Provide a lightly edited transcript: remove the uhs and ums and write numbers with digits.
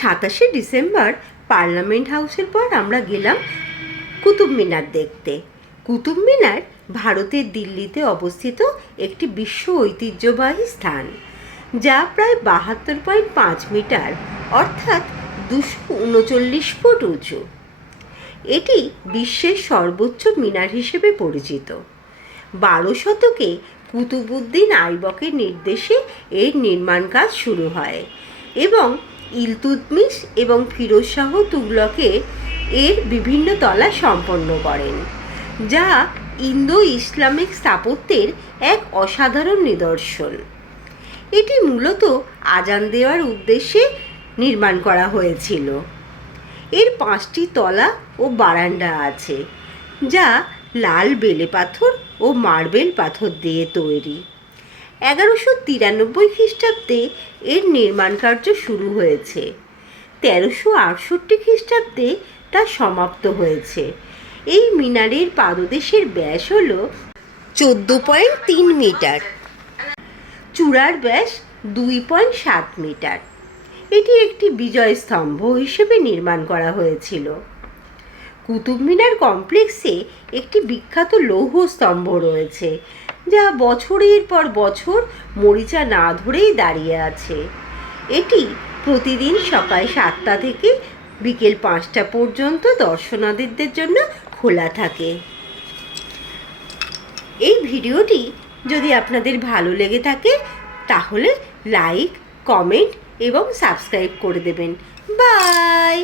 27শে December parliament হাউসের পর আমরা গেলাম কুতুব মিনার দেখতে। কুতুব মিনার ভারতের দিল্লিতে অবস্থিত একটি বিশ্ব ঐতিহ্যবাহী স্থান, যা প্রায় 72.5 মিটার অর্থাৎ 239 ফুট উঁচু। এটি বিশ্বের সর্বোচ্চ মিনার হিসেবে পরিচিত। 12 শতকে কুতুবউদ্দিন আইবকের নির্দেশে এর নির্মাণ কাজ শুরু হয় এবং ইলতুৎমিশ এবং ফিরোজ শাহ তুগলকের এর বিভিন্ন তলা সম্পন্ন করেন, যা ইন্দো ইসলামিক স্থাপত্যের এক অসাধারণ নিদর্শন। এটি মূলত আজান দেওয়ার উদ্দেশ্যে নির্মাণ করা হয়েছিল। এর 5টি তলা ও বারান্দা আছে, যা লাল বেলে পাথর ও মার্বেল পাথর দিয়ে তৈরি। 1193 খ্রিস্টাব্দে এর নির্মাণ কার্য শুরু হয়েছে। 1368 খ্রিস্টাব্দে তা সমাপ্ত হয়েছে। এই মিনারের পাদদেশের ব্যাস হল 14.3 মিটার, চূড়ার ব্যাস 2.7 মিটার। এটি একটি বিজয় স্তম্ভ হিসেবে নির্মাণ করা হয়েছিল। কুতুব মিনার কমপ্লেক্সে একটি বিখ্যাত লৌহ স্তম্ভ রয়েছে, যা বছরের পর বছর মরিচা না ধরেই দাঁড়িয়ে আছে। এটি প্রতিদিন সকাল 7টা থেকে বিকেল 5টা পর্যন্ত দর্শনার্থীদের জন্য খোলা থাকে। এই ভিডিওটি যদি আপনাদের ভালো লেগে থাকে তাহলে লাইক, কমেন্ট এবং সাবস্ক্রাইব করে দেবেন। বাই।